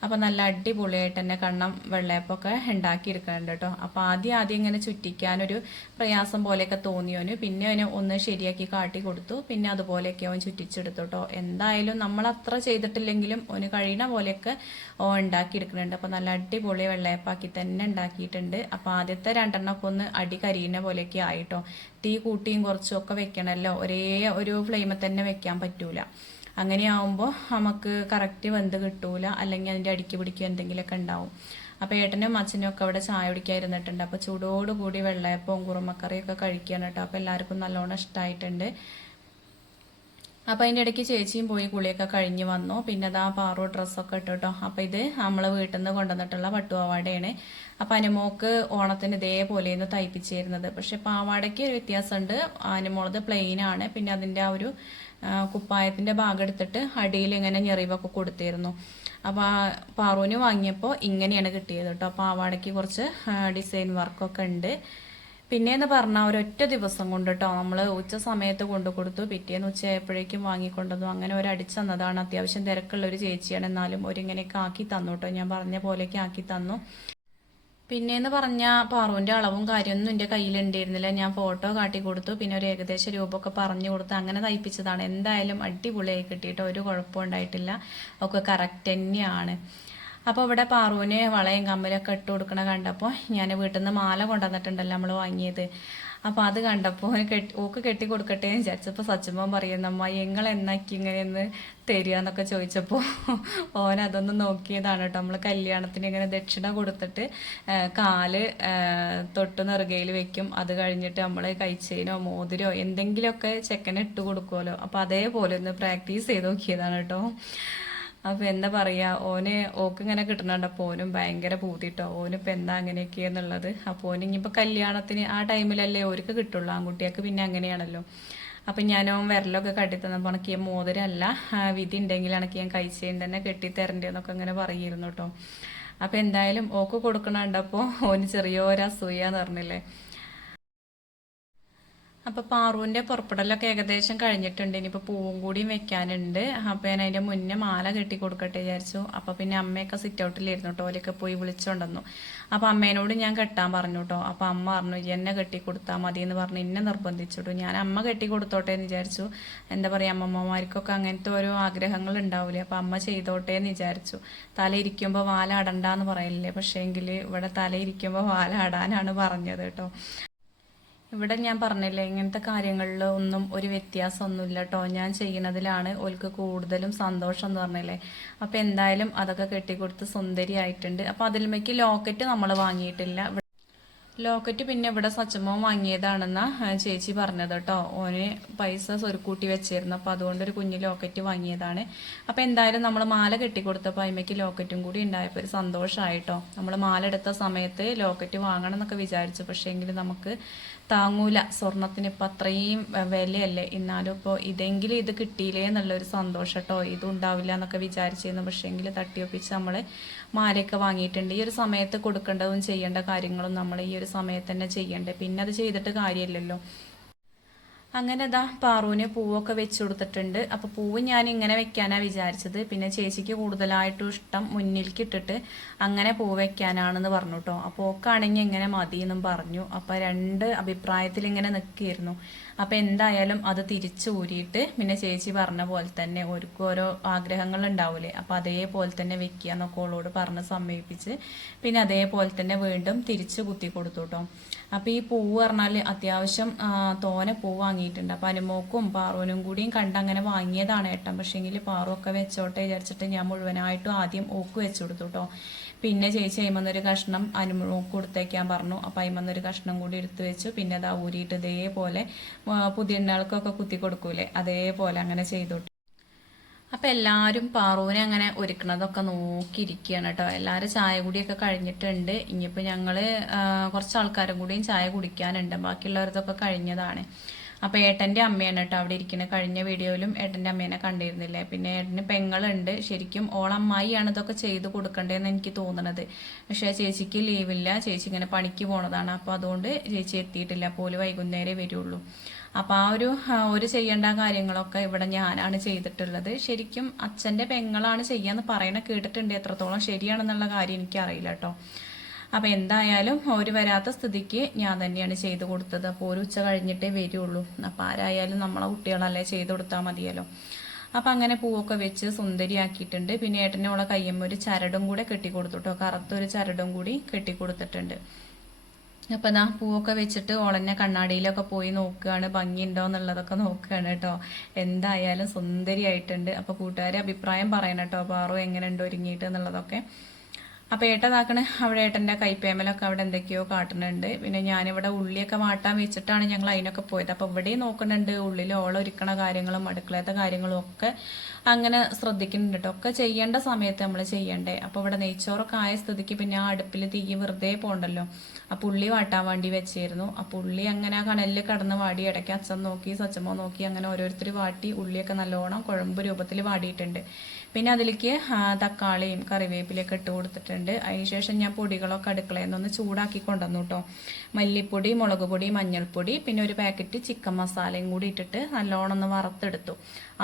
അപ്പോൾ നല്ല അടിപൊളിയായിട്ട് തന്നെ കണ്ണം വെള്ളയപ്പൊക്കെ ഉണ്ടാക്കിയെടുക്കുന്നുണ്ട് കേട്ടോ. അപ്പോൾ ആദ്യം ആദ്യം ഇങ്ങനെ ചുറ്റിക്കാനൊരു പ്രയാസം പോലെയൊക്കെ തോന്നിയോന് പിന്നെ അവന് ഒന്ന് ശരിയാക്കി കാട്ടി കൊടുത്തു പിന്നെ അതുപോലെയൊക്കെ അവൻ ചുറ്റിച്ചെടുത്തു കേട്ടോ. എന്തായാലും നമ്മൾ അത്ര ചെയ്തിട്ടില്ലെങ്കിലും അവന് കഴിയണ പോലെയൊക്കെ ഓ ഉണ്ടാക്കിയെടുക്കുന്നുണ്ട്. അപ്പോൾ നല്ല അടിപൊളി വെള്ളയപ്പാക്കി തന്നെ ഉണ്ടാക്കിയിട്ടുണ്ട്. അപ്പോൾ ആദ്യത്തെ രണ്ടെണ്ണമൊക്കെ ഒന്ന് അടി കരിയുന്ന പോലെയൊക്കെ ആയിട്ടോ തീ കൂട്ടിയും കുറച്ചും ഒക്കെ വെക്കണമല്ലോ. ഒരേ ഒരു ഫ്ലെയിമിൽ തന്നെ വെക്കാൻ പറ്റൂല. അങ്ങനെയാവുമ്പോൾ നമുക്ക് കറക്റ്റ് വെന്ത് കിട്ടൂല. അല്ലെങ്കിൽ അതിന്റെ അടിക്ക് പിടിക്കുക എന്തെങ്കിലുമൊക്കെ ഉണ്ടാവും. അപ്പോൾ ഏട്ടനും അച്ഛനും ഒക്കെ അവിടെ ചായ കുടിക്കാൻ ഇരുന്നിട്ടുണ്ട്. അപ്പോൾ ചൂടോടുകൂടി വെള്ളയപ്പവും കുറുമക്കറിയൊക്കെ കഴിക്കുകയാണ് കേട്ടോ. അപ്പോൾ എല്ലാവർക്കും നല്ലോണം ഇഷ്ടമായിട്ടുണ്ട് അപ്പോൾ അതിന്റെ ഇടയ്ക്ക് ചേച്ചിയും പോയി കുളിയൊക്കെ കഴിഞ്ഞ് വന്നു. പിന്നെ അതാ പാറു ഡ്രസ്സൊക്കെ ഇട്ടു കേട്ടോ. അപ്പോൾ ഇത് നമ്മൾ വീട്ടിൽ നിന്ന് കൊണ്ടുവന്നിട്ടുള്ള പട്ടുപാവാടയാണ്. അപ്പോൾ അനുമോക്ക് ഓണത്തിന് ഇതേപോലെയാണ് തയ്പ്പിച്ചിരുന്നത്. പക്ഷെ പാവാടയ്ക്ക് ഒരു വ്യത്യാസമുണ്ട്. അനുമോളത് പ്ലെയിൻ ആണ്. പിന്നെ അതിന്റെ ആ ഒരു കുപ്പായത്തിന്റെ ഭാഗം എടുത്തിട്ട് അടിയിൽ ഇങ്ങനെ ഞെറിവൊക്കെ കൊടുത്തിരുന്നു. അപ്പോൾ ആ പാറുവിന് വാങ്ങിയപ്പോൾ ഇങ്ങനെയാണ് കിട്ടിയത് കേട്ടോ. പാവാടയ്ക്ക് കുറച്ച് ഡിസൈൻ വർക്കൊക്കെ ഉണ്ട്. പിന്നെയെന്ന് പറഞ്ഞാൽ ഒരൊറ്റ ദിവസം കൊണ്ട് കേട്ടോ നമ്മൾ ഉച്ച സമയത്ത് കൊണ്ടു കൊടുത്തു. പിറ്റേന്ന് ഉച്ചയായപ്പോഴേക്കും വാങ്ങിക്കൊണ്ടതും. അങ്ങനെ ഒരു അടിച്ചു അത്യാവശ്യം തിരക്കുള്ള ഒരു ചേച്ചിയാണ്. എന്നാലും ഒരിങ്ങനെയൊക്കെ ആക്കി തന്നു കേട്ടോ ഞാൻ പറഞ്ഞ പോലെയൊക്കെ ആക്കി തന്നു. പിന്നെന്ന് പറഞ്ഞാൽ പാറുവിന്റെ അളവും കാര്യമൊന്നും എന്റെ കയ്യിലുണ്ടായിരുന്നില്ല. ഞാൻ ഫോട്ടോ കാട്ടി കൊടുത്തു. പിന്നെ ഒരു ഏകദേശ രൂപമൊക്കെ പറഞ്ഞു കൊടുത്തു അങ്ങനെ തയ്പ്പിച്ചതാണ്. എന്തായാലും അടിപൊളിയായി കിട്ടിയിട്ട് ഒരു കുഴപ്പം ഉണ്ടായിട്ടില്ല. ഒക്കെ കറക്റ്റ് തന്നെയാണ്. അപ്പോൾ ഇവിടെ പാറുവിന് വളയും കമ്മലൊക്കെ ഇട്ട് കൊടുക്കണ കണ്ടപ്പോൾ ഞാൻ വീട്ടിൽ നിന്ന് മാല കൊണ്ടുവന്നിട്ടുണ്ടല്ലോ നമ്മൾ വാങ്ങിയത്. അപ്പോൾ അത് കണ്ടപ്പോൾ കെട്ടി ഓക്ക് കെട്ടി കൊടുക്കട്ടെ എന്ന് വിചാരിച്ചപ്പോൾ പറയുന്ന അമ്മ നിങ്ങൾ എന്നാക്കി ഇങ്ങനെയൊന്ന് തരിക എന്നൊക്കെ ചോദിച്ചപ്പോൾ ഓൻ അതൊന്ന് നോക്കിയതാണ് കേട്ടോ. നമ്മൾ കല്യാണത്തിന് ഇങ്ങനെ ദക്ഷിണ കൊടുത്തിട്ട് കാൽ തൊട്ട് നെറുകയിൽ വെക്കും. അത് കഴിഞ്ഞിട്ട് നമ്മൾ കൈച്ചേനോ മോതിരോ എന്തെങ്കിലുമൊക്കെ ചെക്കനെ ഇട്ട് കൊടുക്കുമല്ലോ അപ്പോൾ അതേപോലെ ഒന്ന് പ്രാക്ടീസ് ചെയ്ത് നോക്കിയതാണ് കേട്ടോ. അപ്പൊ എന്താ പറയാ ഓന് ഓക്ക് ഇങ്ങനെ കിട്ടണുണ്ടപ്പോ ഓനും ഭയങ്കര പൂതിട്ടോ. ഓനിപ്പോ എന്താ അങ്ങനെയൊക്കെയെന്നുള്ളത് അപ്പോൾ ഓന് ഇനിയിപ്പൊ കല്യാണത്തിന് ആ ടൈമിലല്ലേ ഓർക്ക് കിട്ടുള്ളൂ. ആൺകുട്ടിയൊക്കെ പിന്നെ അങ്ങനെയാണല്ലോ. അപ്പൊ ഞാൻ ഓൻ വിരലൊക്കെ കട്ടി തന്നപ്പോൾ എനിക്ക് മോതിരല്ല വിധി ഉണ്ടെങ്കിൽ എനിക്ക് ഞാൻ കഴിച്ചേം തന്നെ കെട്ടിത്തരണ്ടേന്നൊക്കെ അങ്ങനെ പറയുന്നു കേട്ടോ. അപ്പൊ എന്തായാലും ഓക്ക് കൊടുക്കണണ്ടപ്പോ ഓന് ചെറിയൊരു അസൂയാന്ന് പറഞ്ഞില്ലേ. അപ്പൊ പാറുവിന്റെ പുറപ്പെടലൊക്കെ ഏകദേശം കഴിഞ്ഞിട്ടുണ്ട്. ഇനിയിപ്പൊ പൂവും കൂടിയും വെക്കാനുണ്ട്. അപ്പൊ ഞാൻ അതിന്റെ മുന്നേ മാല കെട്ടി കൊടുക്കട്ടെ വിചാരിച്ചു. അപ്പൊ പിന്നെ അമ്മയൊക്കെ സിറ്റ് ഔട്ടിലിരുന്നു കേട്ടോ ഓലൊക്കെ പോയി വിളിച്ചോണ്ടെന്നു. അപ്പൊ അമ്മേനോട് ഞാൻ കെട്ടാൻ പറഞ്ഞു കേട്ടോ അപ്പൊ അമ്മ പറഞ്ഞു "ഇയ്യ് എന്നെ കെട്ടി കൊടുത്താൽ മതി എന്ന് പറഞ്ഞു എന്നെ നിർബന്ധിച്ചിട്ടു ഞാൻ അമ്മ കെട്ടി കൊടുത്തോട്ടെ എന്ന് വിചാരിച്ചു. എന്താ പറയാ അമ്മമ്മമാർക്കൊക്കെ അങ്ങനത്തെ ഓരോ ആഗ്രഹങ്ങൾ ഉണ്ടാവില്ലേ അപ്പൊ അമ്മ ചെയ്തോട്ടെ എന്ന് വിചാരിച്ചു. തല ഇരിക്കുമ്പോൾ വാല അടണ്ടാന്ന് പറയില്ലേ പക്ഷേങ്കിൽ ഇവിടെ തല ഇരിക്കുമ്പോൾ വാല അടാനാണ് പറഞ്ഞത് കേട്ടോ ഇവിടെ ഞാൻ പറഞ്ഞില്ലേ ഇങ്ങനത്തെ കാര്യങ്ങളിൽ ഒന്നും ഒരു വ്യത്യാസമൊന്നുമില്ല കേട്ടോ ഞാൻ ചെയ്യുന്നതിലാണ് ഓൾക്ക് കൂടുതലും സന്തോഷം എന്ന് പറഞ്ഞില്ലേ. അപ്പോൾ എന്തായാലും അതൊക്കെ കെട്ടിക്കൊടുത്ത് സുന്ദരിയായിട്ടുണ്ട്. അപ്പോൾ അതിലുമേക്ക് ലോക്കറ്റ് നമ്മൾ വാങ്ങിയിട്ടില്ല. ലോക്കറ്റ് പിന്നെ ഇവിടെ സച്ചമോൻ വാങ്ങിയതാണെന്നാ ചേച്ചി പറഞ്ഞത് കേട്ടോ ഓന് പൈസ സ്വരുക്കൂട്ടി വെച്ചിരുന്നു. അപ്പോൾ അതുകൊണ്ട് ഒരു കുഞ്ഞു ലോക്കറ്റ് വാങ്ങിയതാണ്. അപ്പോൾ എന്തായാലും നമ്മൾ മാല കെട്ടിക്കൊടുത്തപ്പോൾ അയിമയ്ക്ക് ലോക്കറ്റും കൂടി ഉണ്ടായപ്പോൾ ഒരു സന്തോഷമായിട്ടോ നമ്മൾ മാല എടുത്ത സമയത്ത് ലോക്കറ്റ് വാങ്ങണം എന്നൊക്കെ വിചാരിച്ചു. പക്ഷേ എങ്കിൽ നമുക്ക് താങ്ങൂല. സ്വർണത്തിന് ഇപ്പം അത്രയും വിലയല്ലേ. എന്നാലും ഇപ്പോൾ ഇതെങ്കിലും ഇത് കിട്ടിയില്ലേ എന്നുള്ളൊരു സന്തോഷം കേട്ടോ ഇതുണ്ടാവില്ല എന്നൊക്കെ വിചാരിച്ചിരുന്നു. എങ്കിൽ തട്ടിയൊപ്പിച്ച് നമ്മൾ മാലയൊക്കെ വാങ്ങിയിട്ടുണ്ട്. ഈ ഒരു സമയത്ത് കൊടുക്കേണ്ടതും ചെയ്യേണ്ട കാര്യങ്ങളും നമ്മൾ ഈ ഒരു സമയത്ത് തന്നെ ചെയ്യണ്ടേ. പിന്നെ അത് ചെയ്തിട്ട് കാര്യമില്ലല്ലോ. അങ്ങനെ ഇതാ പാറുവിന് പൂവൊക്കെ വെച്ച് കൊടുത്തിട്ടുണ്ട്. അപ്പോൾ പൂവ് ഞാൻ ഇങ്ങനെ വെക്കാനാണ് വിചാരിച്ചത്. പിന്നെ ചേച്ചിക്ക് കൂടുതലായിട്ടും ഇഷ്ടം മുന്നിലേക്ക് ഇട്ടിട്ട് അങ്ങനെ പൂ വെക്കാനാണെന്ന് പറഞ്ഞു കേട്ടോ അപ്പോൾ ഓക്കാണെങ്കിൽ ഇങ്ങനെ മതി എന്നും പറഞ്ഞു. അപ്പോൾ രണ്ട് അഭിപ്രായത്തിൽ ഇങ്ങനെ നിൽക്കുകയായിരുന്നു. അപ്പോൾ എന്തായാലും അത് തിരിച്ചു ഊരിയിട്ട് പിന്നെ ചേച്ചി പറഞ്ഞ പോലെ തന്നെ ഓർക്കും ഓരോ ആഗ്രഹങ്ങൾ ഉണ്ടാവില്ലേ അപ്പോൾ അതേപോലെ തന്നെ വെക്കുക എന്നൊക്കെ ഓളോട് പറഞ്ഞ് സമ്മതിപ്പിച്ച് പിന്നെ അതേപോലെ തന്നെ വീണ്ടും തിരിച്ചു കുത്തി കൊടുത്തു കേട്ടോ അപ്പോൾ ഈ പൂവ് പറഞ്ഞാൽ അത്യാവശ്യം തോനെ പൂ വാങ്ങിയിട്ടുണ്ട്. അപ്പോൾ അനുമോക്കും പാറുവിനും കൂടിയും കണ്ട് അങ്ങനെ വാങ്ങിയതാണ് ഏട്ടൻ. പക്ഷേങ്കിൽ പാറുവൊക്കെ വെച്ചോട്ടെ വിചാരിച്ചിട്ട് ഞാൻ മുഴുവനായിട്ടും ആദ്യം ഓക്ക് വെച്ചു കൊടുത്തു കേട്ടോ പിന്നെ ചേച്ചി അയിമന്നൊരു കഷ്ണം അനുമോക്ക് കൊടുത്തേക്കാൻ പറഞ്ഞു. അപ്പം അയിമന്നൊരു കഷ്ണം കൂടി എടുത്തു വെച്ചു. പിന്നെ അത് ഊരിയിട്ട് ഇതേപോലെ പുതിയ കുത്തി കൊടുക്കൂലേ? അതേപോലെ അങ്ങനെ ചെയ്തു അപ്പൊ എല്ലാരും പാറുവിനെ അങ്ങനെ ഒരുക്കണതൊക്കെ നോക്കിയിരിക്കുകയാണ് കേട്ടോ. എല്ലാരും ചായ കുടിയൊക്കെ കഴിഞ്ഞിട്ടുണ്ട്. ഇനിയിപ്പോ ഞങ്ങൾ കുറച്ച് ആൾക്കാരും കൂടിയും ചായ കുടിക്കാനുണ്ട്. ബാക്കിയുള്ളവരതൊക്കെ കഴിഞ്ഞതാണ്. അപ്പൊ ഏട്ടന്റെ അമ്മയാണ് കേട്ടോ അവിടെ ഇരിക്കുന്നത്. കഴിഞ്ഞ വീഡിയോയിലും ഏട്ടന്റെ അമ്മേനെ കണ്ടിരുന്നില്ലേ? പിന്നെ ഏട്ടന് പെങ്ങളുണ്ട്. ശരിക്കും ഓളമ്മായിയാണ് ഇതൊക്കെ ചെയ്ത് കൊടുക്കേണ്ടതെന്ന് എനിക്ക് തോന്നുന്നത് പക്ഷേ ചേച്ചിക്ക് ലീവില്ല. ചേച്ചി ഇങ്ങനെ പണിക്ക് പോണതാണ്. അപ്പൊ അതുകൊണ്ട് ചേച്ചി എത്തിയിട്ടില്ല. പോലും വൈകുന്നേരേ വരുള്ളൂ. അപ്പോൾ ആ ഒരു ഒരു ചെയ്യേണ്ട കാര്യങ്ങളൊക്കെ ഇവിടെ ഞാനാണ് ചെയ്തിട്ടുള്ളത്. ശരിക്കും അച്ഛന്റെ പെങ്ങളാണ് ചെയ്യാന്ന് പറയണ കേട്ടിട്ടുണ്ട് എത്രത്തോളം ശരിയാണെന്നുള്ള കാര്യം എനിക്കറിയില്ല കേട്ടോ. അപ്പോൾ എന്തായാലും ഒരു വരാത്ത സ്ഥിതിക്ക് ഞാൻ തന്നെയാണ് ചെയ്തു കൊടുത്തത്. അപ്പോൾ ഒരു ഉച്ച കഴിഞ്ഞിട്ടേ വരുള്ളൂ. അപ്പോൾ ആരായാലും നമ്മളെ കുട്ടികളല്ലേ ചെയ്തു കൊടുത്താൽ മതിയല്ലോ. അപ്പം അങ്ങനെ പൂവൊക്കെ വെച്ച് സുന്ദരിയാക്കിയിട്ടുണ്ട്. പിന്നെ ഏട്ടനോളെ കയ്യമ്മ ഒരു ചരടും കൂടെ കെട്ടിക്കൊടുത്തു കേട്ടോ. കറുത്തൊരു ചരടും കൂടി കെട്ടി കെട്ടിക്കൊടുത്തിട്ടുണ്ട്. അപ്പൊ ഞാൻ പൂവൊക്കെ വെച്ചിട്ട് ഓളന്നെ കണ്ണാടിയിലൊക്കെ പോയി നോക്കുകയാണ് ഭംഗിയുണ്ടോ എന്നുള്ളതൊക്കെ നോക്കുകയാണ് കേട്ടോ എന്തായാലും സുന്ദരിയായിട്ടുണ്ട്. അപ്പൊ കൂട്ടുകാരെ അഭിപ്രായം പറയണം കേട്ടോ പാറു എങ്ങനെയുണ്ട് ഒരുങ്ങിയിട്ട് എന്നുള്ളതൊക്കെ. അപ്പൊ ഏട്ടനാക്കണ അവിടെ ഏട്ടന്റെ കൈപ്പേമലൊക്കെ അവിടെ എന്തൊക്കെയോ കാട്ടുന്നുണ്ട്. പിന്നെ ഞാനിവിടെ ഉള്ളിയൊക്കെ വാട്ടാൻ വെച്ചിട്ടാണ് ഞങ്ങൾ അതിനൊക്കെ പോയത്. അപ്പോൾ ഇവിടെയും നോക്കുന്നുണ്ട് ഉള്ളിൽ ഓളം ഒരുക്കണ കാര്യങ്ങളും അടുക്കളത്തെ കാര്യങ്ങളും ഒക്കെ അങ്ങനെ ശ്രദ്ധിക്കുന്നുണ്ട് കേട്ടോ ഒക്കെ ചെയ്യേണ്ട സമയത്ത് നമ്മൾ ചെയ്യണ്ടേ. അപ്പൊ ഇവിടെ നെയ്ച്ചോറൊക്കെ ആയ സ്ഥിതിക്ക് പിന്നെ ആ അടുപ്പിൽ തീ വെറുതെ പോണ്ടല്ലോ. ആ ഉള്ളി വാട്ടാൻ വേണ്ടി വെച്ചിരുന്നു. ആ ഉള്ളി അങ്ങനെ കണലിൽ കടന്ന് വാടി ഇടയ്ക്ക് അച്ഛൻ നോക്കി സച്ചമ്മ നോക്കി അങ്ങനെ ഓരോരുത്തർ വാട്ടി ഉള്ളിയൊക്കെ നല്ലോണം കുഴമ്പ് രൂപത്തിൽ വാടിയിട്ടുണ്ട്. പിന്നെ അതിലേക്ക് തക്കാളിയും കറിവേപ്പിലൊക്കെ ഇട്ട് കൊടുത്തിട്ടുണ്ട്. അതിനുശേഷം ഞാൻ പൊടികളൊക്കെ അടുക്കളയിൽ നിന്ന് ചൂടാക്കി കൊണ്ടുവന്നു കേട്ടോ മല്ലിപ്പൊടി മുളക് പൊടി മഞ്ഞൾപ്പൊടി പിന്നെ ഒരു പാക്കറ്റ് ചിക്കൻ മസാലയും കൂടി ഇട്ടിട്ട് നല്ലോണം ഒന്ന് വറുത്തെടുത്തു.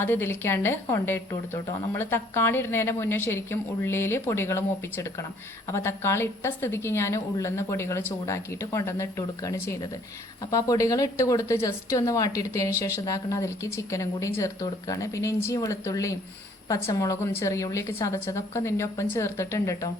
അത് ഇതിലേക്കാണ്ട് കൊണ്ടേ ഇട്ട് കൊടുത്തു കേട്ടോ നമ്മൾ തക്കാളി ഇടുന്നതിന് മുന്നേ ശരിക്കും ഉള്ളിയിൽ പൊടികൾ മൂപ്പിച്ചെടുക്കണം. അപ്പോൾ തക്കാളി ഇട്ട സ്ഥിതിക്ക് ഞാൻ ഉള്ളിന്ന് പൊടികൾ ചൂടാക്കിയിട്ട് കൊണ്ടുവന്ന് ഇട്ട് കൊടുക്കുകയാണ് ചെയ്തത്. അപ്പോൾ ആ പൊടികൾ ഇട്ട് കൊടുത്ത് ജസ്റ്റ് ഒന്ന് വാട്ടിയെടുത്തതിന് ശേഷം ഇതാക്കണം അതിലേക്ക് ചിക്കനും കൂടിയും ചേർത്ത് കൊടുക്കുകയാണ്. പിന്നെ ഇഞ്ചിയും വെളുത്തുള്ളിയും പച്ചമുളകും ചെറിയ ഉള്ളിയൊക്കെ ചതച്ചതൊക്കെ ഇതിന്റെ ഒപ്പം ചേർത്തിട്ടുണ്ട് കേട്ടോ